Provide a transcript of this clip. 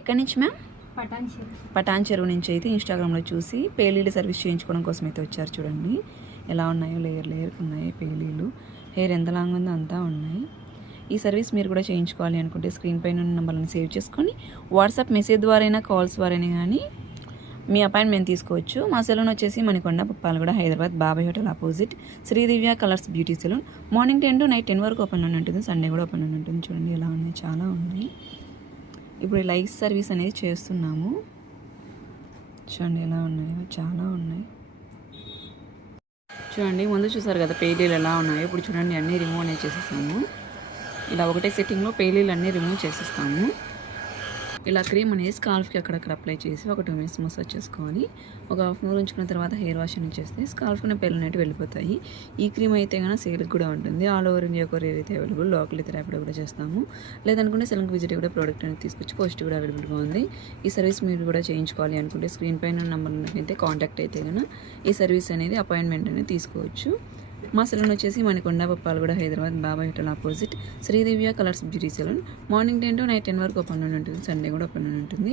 ఎక్కడి నుంచి మ్యామ్? పటాన్ చెరువు నుంచి అయితే ఇన్స్టాగ్రామ్లో చూసి పేలీలు సర్వీస్ చేయించుకోవడం కోసం అయితే వచ్చారు. చూడండి ఎలా ఉన్నాయో, లేయర్ లేయర్ ఉన్నాయి పేలీలు. హెయిర్ ఎంత లాంగ్ ఉందో అంతా ఉన్నాయి. ఈ సర్వీస్ మీరు కూడా చేయించుకోవాలి అనుకుంటే స్క్రీన్ పైన ఉన్న నెంబర్లను సేవ్ చేసుకొని వాట్సాప్ మెసేజ్ ద్వారా అయినా కాల్స్ ద్వారా కానీ మీ అపాయింట్మెంట్ తీసుకోవచ్చు. మా సెలూన్ వచ్చేసి Manikonda, Puppalaguda, Hyderabad, Babai hotel opposite Sridivya colours beauty salon. Morning 10 to night 10 వరకు ఓపెన్ ఉంటుంది. సండే కూడా ఓపెన్ ఉంటుంది. చూడండి ఎలా ఉన్నాయి, చాలా ఉన్నాయి. ఇప్పుడు లైవ్ సర్వీస్ అనేది చేస్తున్నాము. చూడండి ఎలా ఉన్నాయో, చాలా ఉన్నాయి. చూడండి ముందు చూసారు కదా పేలీలు ఎలా ఉన్నాయో. ఇప్పుడు చూడండి అన్నీ రిమూవ్ అనేది చేసేసాము. ఇలా ఒకటే సెట్టింగ్లో పేలీలు అన్నీ రిమూవ్ చేసేస్తాము. ఇలా క్రీమ్ అనేది స్కాల్ఫ్కి అక్కడక్కడ అప్లై చేసి ఒక 2 minutes మసాజ్ చేసుకోవాలి. ఒక హాఫ్ అన్ అవర్ ఉంచుకున్న తర్వాత హెయిర్ వాష్ అనేది చేస్తే స్కాల్ఫ్కి పేర్లు అనేవి వెళ్ళిపోతాయి. ఈ క్రీమ్ అయితే కన్నా సేల్కి కూడా ఉంటుంది. ఆల్ ఓవర్ ఇండియా కొరియర్ అయితే అవైలబుల్. లోకల్ అయితే ర్యాపిడో కూడా చేస్తాము. లేదనుకుంటే సెలూన్కి విజిట్ కూడా ప్రోడక్ట్ అనేది తీసుకొచ్చి పోస్ట్ కూడా అవైలబుల్గా ఉంది. ఈ సర్వీస్ మీరు కూడా చేయించుకోవాలి అనుకుంటే స్క్రీన్ పైన నెంబర్ అయితే కాంటాక్ట్ అయితే కన్నా ఈ సర్వీస్ అనేది అపాయింట్మెంట్ అనేది తీసుకోవచ్చు. మా సెలూన్ వచ్చేసి Manikonda, Puppalaguda, Hyderabad, Babai hotel opposite Sridivya colours beauty salon. Morning 10 to night 10 వరకు ఓపెన్ ఉంటుంది. సండే కూడా ఓపెన్ ఉంటుంది.